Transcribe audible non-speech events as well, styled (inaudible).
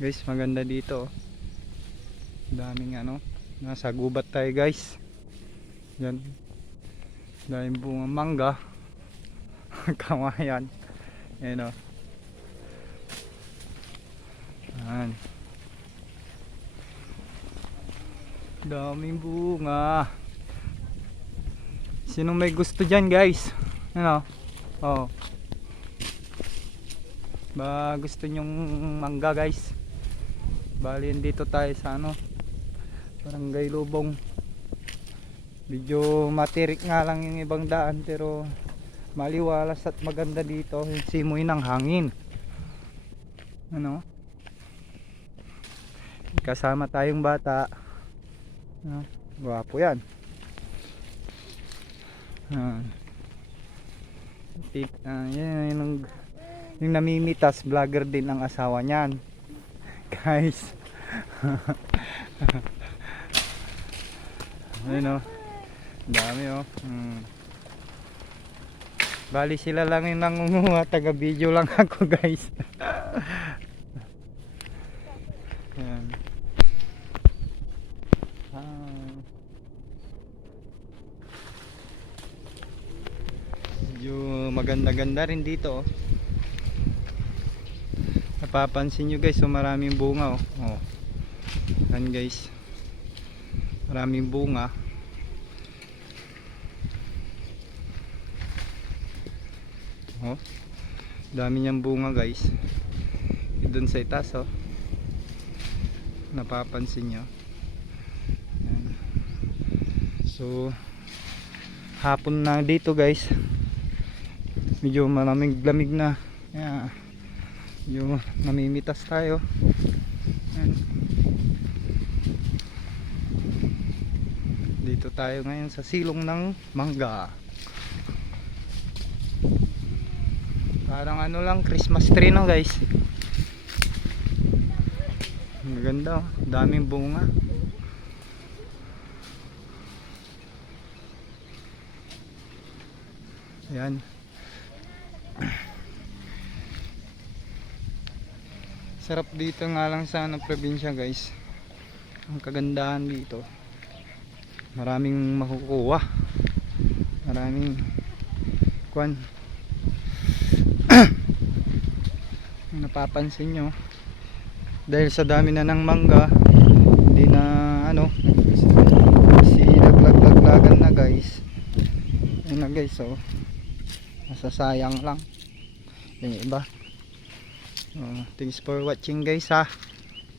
Guys, maganda dito. oh. Daming ano. Nasa gubat tayo guys. Yan. Daming bunga mangga. (laughs) Kamayan. Ayan o. Yan. Daming bunga. Sinong may gusto dyan guys? Ano? Oh. Ba gusto nyong mangga guys? Bali dito tayo sa ano? Barangay Lubong. Medyo matirik nga lang yung ibang daan pero maliwalas at maganda dito yung simoy ng hangin. Ano? Kasama tayong bata. Ah, Gwapo yan. Ah. Tip, ah, yan yung, yung namimitas vlogger din ang asawa niyan. Guys. Ayun oh. Dami oh. Hmm. Bali sila lang yung nangunguha, taga video lang (laughs) ako guys. Ayan. Ah. Medyo maganda-ganda rin dito oh. Napapansin nyo guys, so maraming bunga oh. oh. Yan guys. Maraming bunga. Oh. Dami niyang bunga guys. Doon sa itaas oh. Napapansin nyo. Yan. So hapon na dito guys. Medyo malamig-lamig na. Yeah. Yung namimitas tayo. Yan. Dito tayo ngayon sa silong ng mangga. Parang ano lang Christmas tree no guys. Ang ganda oh. Daming bunga. Yan. Sarap dito nga lang sa ano, probinsya guys. Ang kagandahan dito. Maraming makukuha. Maraming kwan. (clears throat) Napapansin nyo dahil sa dami na ng mangga hindi na ano si naglaglaglagan na guys yun na guys oh masasayang lang yung iba oh, thanks for watching guys ha